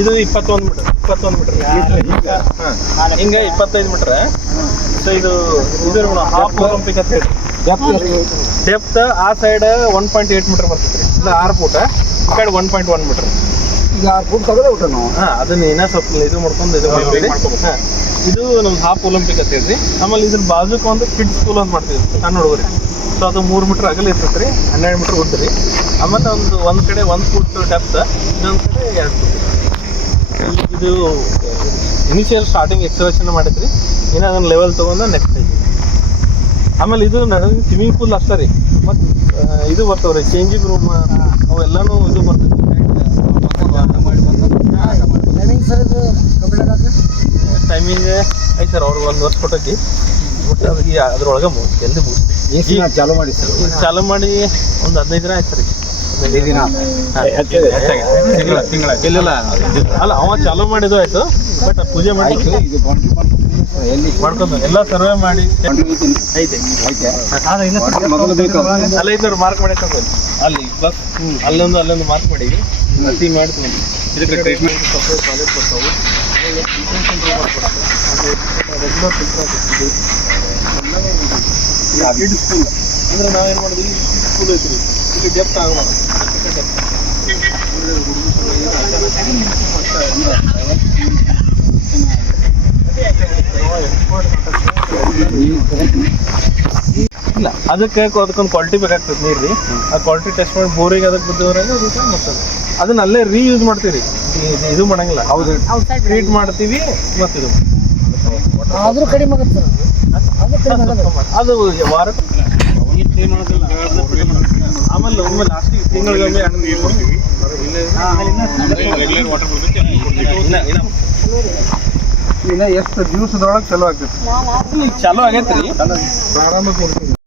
ಇದು ಇಪ್ಪತ್ತೊಂದು ಮೀಟರ್ ಇಪ್ಪತ್ತೊಂದು ಮೀಟರ್. ಹಿಂಗೆ ಇಪ್ಪತ್ತೈದು ಮೀಟರ್. ಸೊ ಇದು ಇದು ಹಾಫ್ ಒಲಿಂಪಿಕ್ ಅಂತ ಹೇಳಿ. ಡೆಪ್ತ್ ಆ side one point eight metre ಬರ್ತೈತೆ ರೀ. ಇದು ಆರು ಫೂಟ ಈ ಕಡೆ ಒನ್ ಪಾಯಿಂಟ್ ಒನ್ ಮೀಟರ್ ಈಗ ಆರು ಫೂಟ್ ತೆಗೆದ ಊಟ ನಾವು? ಹಾಂ ಅದನ್ನ ಏನ ಸ್ವಲ್ಪ ಇದು ಮಾಡ್ಕೊಂಡು ಇದು ಮಾಡ್ತೀವಿ. ಹಾ. ಇದು ನಮ್ದು ಹಾಫ್ ಒಲಿಂಪಿಕ್ ಅಂತ ಹೇಳಿ. ಆಮೇಲೆ ಇದ್ರ ಬಾಜುಕ್ ಒಂದು ಕಿಡ್ ಸ್ಕೂಲ್ ಅಂತ ಮಾಡ್ತೀವಿ. ಸಣ್ಣ ಹುಡುಗರಿ. ಸೊ ಅದು ಮೂರು ಮೀಟರ್ ಅಗಲ ಇರ್ತೈತೆ ರೀ. ಹನ್ನೆರಡು ಮೀಟರ್ ಉದ್ದ ರೀ. ಆಮೇಲೆ ಒಂದು ಒಂದು ಕಡೆ ಒಂದು ಫುಟ್ ಡೆಪ್ತ್ ಇನ್ನೊಂದು ಕಡೆ ಎರಡು ಫುಟ್ ಇದು ಇನಿಷಿಯಲ್ ಸ್ಟಾರ್ಟಿಂಗ್ ಎಕ್ಸಲೇಷನ್ ಮಾಡಿದ್ರಿ ಇನ್ನು ಅದನ್ನ ಲೆವೆಲ್ ತೊಗೊಂಡು ನೆಕ್ಸ್ಟ್ ಆಮೇಲೆ ಇದು ನಡೆದ ಸ್ವಿಮ್ಮಿಂಗ್ ಪೂಲ್ ಅಷ್ಟೇ ರೀ. ಮತ್ತು ಇದು ಬರ್ತಾವೆ ರೀ ಚೇಂಜಿಂಗ್ ರೂಮ್ ಅವೆಲ್ಲನೂ ಇದು ಬರ್ತೈತಿ ಟೈಮಿಂಗ್ ಐತೆ ಸರ್ ಅವ್ರಿಗೆ ಒಂದು ವರ್ಷ ಕೊಟ್ಟೈತಿ. ಬಟ್ ಅದ್ರೊಳಗೆ ಮು ಜಲ್ದಿ ಮುಗಿಸ್ತೀವಿ ಎಷ್ಟು ದಿನ ಚಾಲು ಮಾಡಿ ಸರ್. ಚಾಲು ಮಾಡಿ ಒಂದು ಹದಿನೈದು ದಿನ ಆಯ್ತು ರೀ ದಿನ ಇಲ್ಲ ಅಲ್ಲ ಅವ ಚಾಲು ಮಾಡಿದ್ದು ಆಯ್ತು ಬಟ್ ಪೂಜೆ ಮಾಡಿ ಮಾಡ್ಕೊಂಡು ಎಲ್ಲ ಸರ್ವೆ ಮಾಡಿ ಐತೆ ಅಲ್ಲ ಇದ್ರ ಮಾರ್ಕ್ ಮಾಡಿ ಅಲ್ಲಿ ಬಸ್ ಅಲ್ಲೊಂದು ಅಲ್ಲೊಂದು ಮಾರ್ಕ್ ಮಾಡಿ ಅತಿ ಮಾಡ್ತೀನಿ ಇದಕ್ಕೆ ಟ್ರೀಟ್ಮೆಂಟ್ ಸಪ್ರೇಟ್ ಕಾಲೇಜ್ ಕೊಡ್ತಾವೆ ರೆಗ್ಯುಲರ್ ಫಿಲ್ಟರ್ ಸ್ಕೂಲ್ ಅಂದ್ರೆ ನಾವೇನ್ ಮಾಡಿದ್ವಿ ಸ್ಕೂಲ್ ಐತ್ರಿ ಇಲ್ಲಿ ಡೆಪ್ತ್ ಆಗಬಾರ್ದು ಇಲ್ಲ ಅದಕ್ಕೆ ಅದಕ್ಕೊಂದು ಕ್ವಾಲಿಟಿ ಬೇಕಾಗ್ತದೆ ನೀರು ರೀ ಆ ಕ್ವಾಲಿಟಿ ಟೆಸ್ಟ್ ಮಾಡಿ ಬೋರಿಗೆ ಅದಕ್ಕೆ ಬಿದ್ದವ್ರಾಗ ಅದು ಮತ್ತೆ ಅದನ್ನ ಅಲ್ಲೇ ರೀಯೂಸ್ ಮಾಡ್ತೀವಿ ರೀ ಇದು- ಇದು ಮಾಡಂಗಿಲ್ಲ. ಹೌದು. ಟ್ರೀಟ್ ಮಾಡ್ತೀವಿ ಮತ್ತೆ ಇದು ಆದ್ರೂ ಕಡಿಮೆ ಆಗುತ್ತೆ. ಅದು ವಾರ ಆಮೇಲೆ ಒಮ್ಮೆ ಲಾಸ್ಟಿಗೆ ತಿಂಗಳಿಗೊಮ್ಮೆ ಎರಡು ನೀರು ಕೊಡ್ತೀವಿ ಇನ್ನ- ಎಷ್ಟು ದಿವಸದೊಳಗೆ ಚಲೋ ಆಗ್ತೈತಿ? ಈಗ ಚಾಲೂ ಆಗೈತೆ ರೀ ಪ್ರಾರಂಭ ಕೊಡ್ತೀವಿ